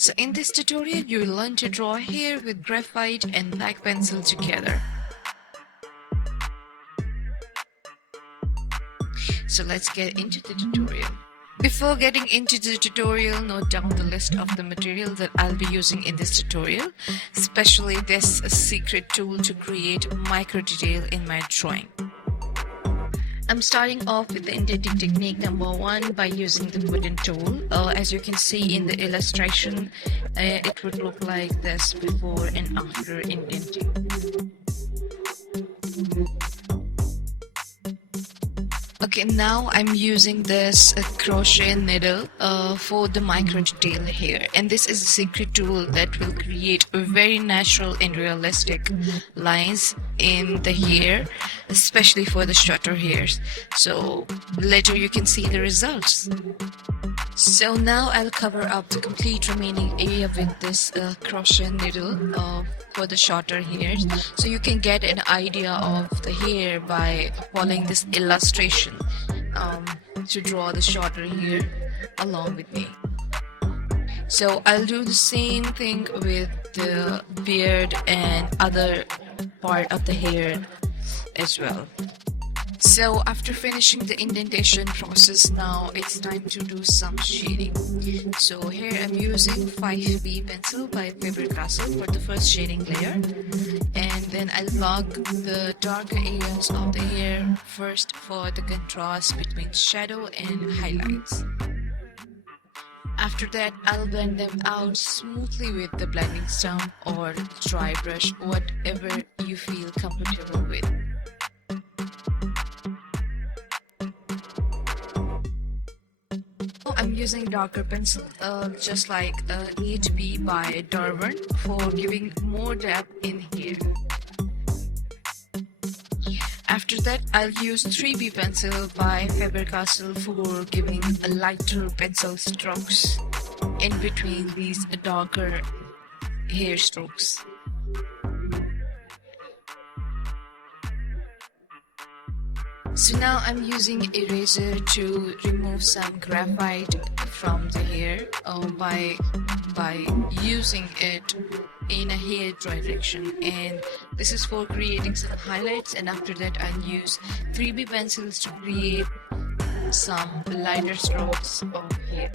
So in this tutorial, you will learn to draw hair with graphite and black pencil together. So let's get into the tutorial. Before getting into the tutorial, note down the list of the material that I'll be using in this tutorial, especially this secret tool to create micro detail in my drawing. I'm starting off with the indenting technique number 1 by using the wooden tool. As you can see in the illustration, it would look like this before and after indenting. Okay, now I'm using this crochet needle for the micro detail here, and this is a secret tool that will create very natural and realistic lines in the hair, especially for the shorter hairs. So later you can see the results. So now I'll cover up the complete remaining area with this crochet needle for the shorter hairs, so you can get an idea of the hair by following this illustration to draw the shorter hair along with me. So I'll do the same thing with the beard and other part of the hair as well. So after finishing the indentation process, now it's time to do some shading. So here I'm using 5B pencil by Faber-Castell for the first shading layer, and then I'll block the darker areas of the hair first for the contrast between shadow and highlights. After that, I'll blend them out smoothly with the blending stump or dry brush, whatever you feel comfortable with. I'm using darker pencil, just like 8B by Derwent, for giving more depth in here. After that, I'll use 3B pencil by Faber-Castell for giving a lighter pencil strokes in between these darker hair strokes. So now I'm using eraser to remove some graphite from the hair by using it in a hair direction, and this is for creating some highlights. And after that, I'll use 3B pencils to create some lighter strokes of hair.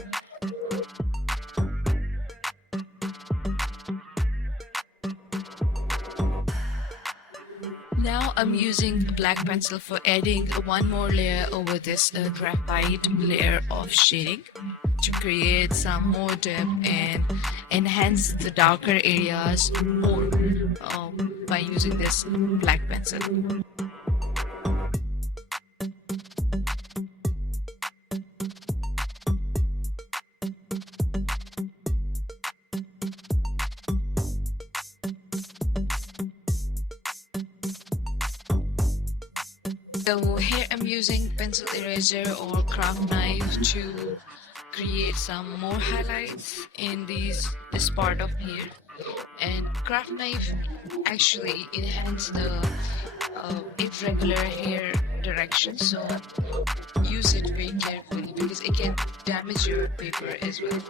Now I'm using black pencil for adding one more layer over this graphite layer of shading to create some more depth and enhance the darker areas more by using this black pencil. So here I'm using pencil eraser or craft knife to create some more highlights in this part of hair. And craft knife actually enhance the irregular hair direction, so use it very carefully because it can damage your paper as well.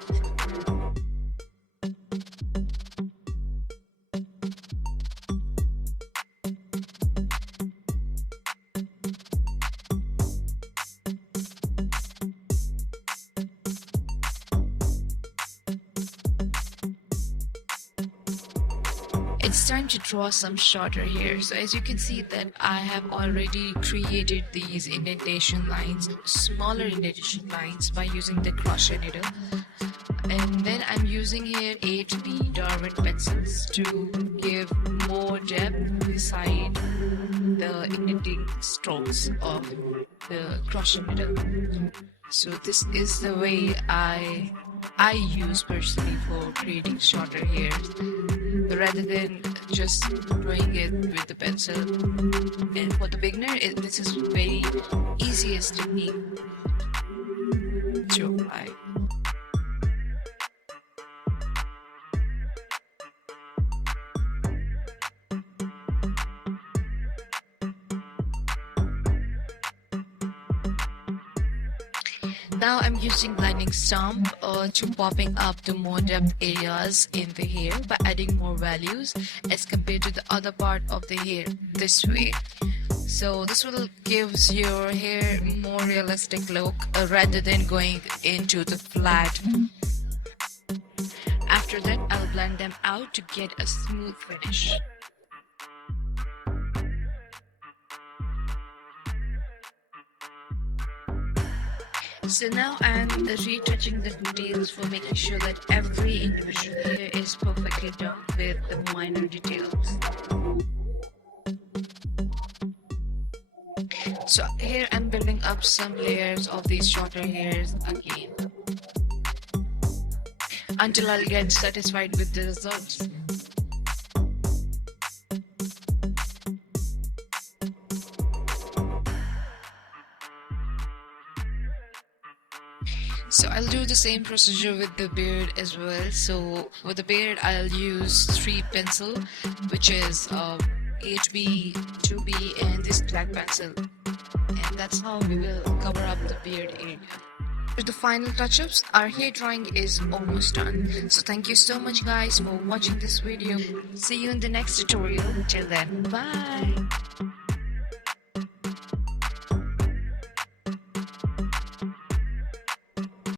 It's time to draw some shorter hair. So as you can see that I have already created these indentation lines, smaller indentation lines, by using the crochet needle. And then I'm using here 8B Derwent pencils to give more depth beside the indenting strokes of the crochet needle. So this is the way I use personally for creating shorter hairs, rather than just doing it with the pencil. And for the beginner, this is very easiest technique to apply. Now I'm using blending stump to popping up the more depth areas in the hair by adding more values as compared to the other part of the hair this way. So this will gives your hair more realistic look rather than going into the flat. After that, I'll blend them out to get a smooth finish. So now I'm retouching the details for making sure that every individual hair is perfectly done with the minor details. So here I'm building up some layers of these shorter hairs again until I'll get satisfied with the results. So I'll do the same procedure with the beard as well. So for the beard I'll use 3 pencil, which is 8B, 2B and this black pencil, and that's how we will cover up the beard area. For the final touch-ups, our hair drying is almost done. So thank you so much guys for watching this video. See you in the next tutorial. Till then, bye.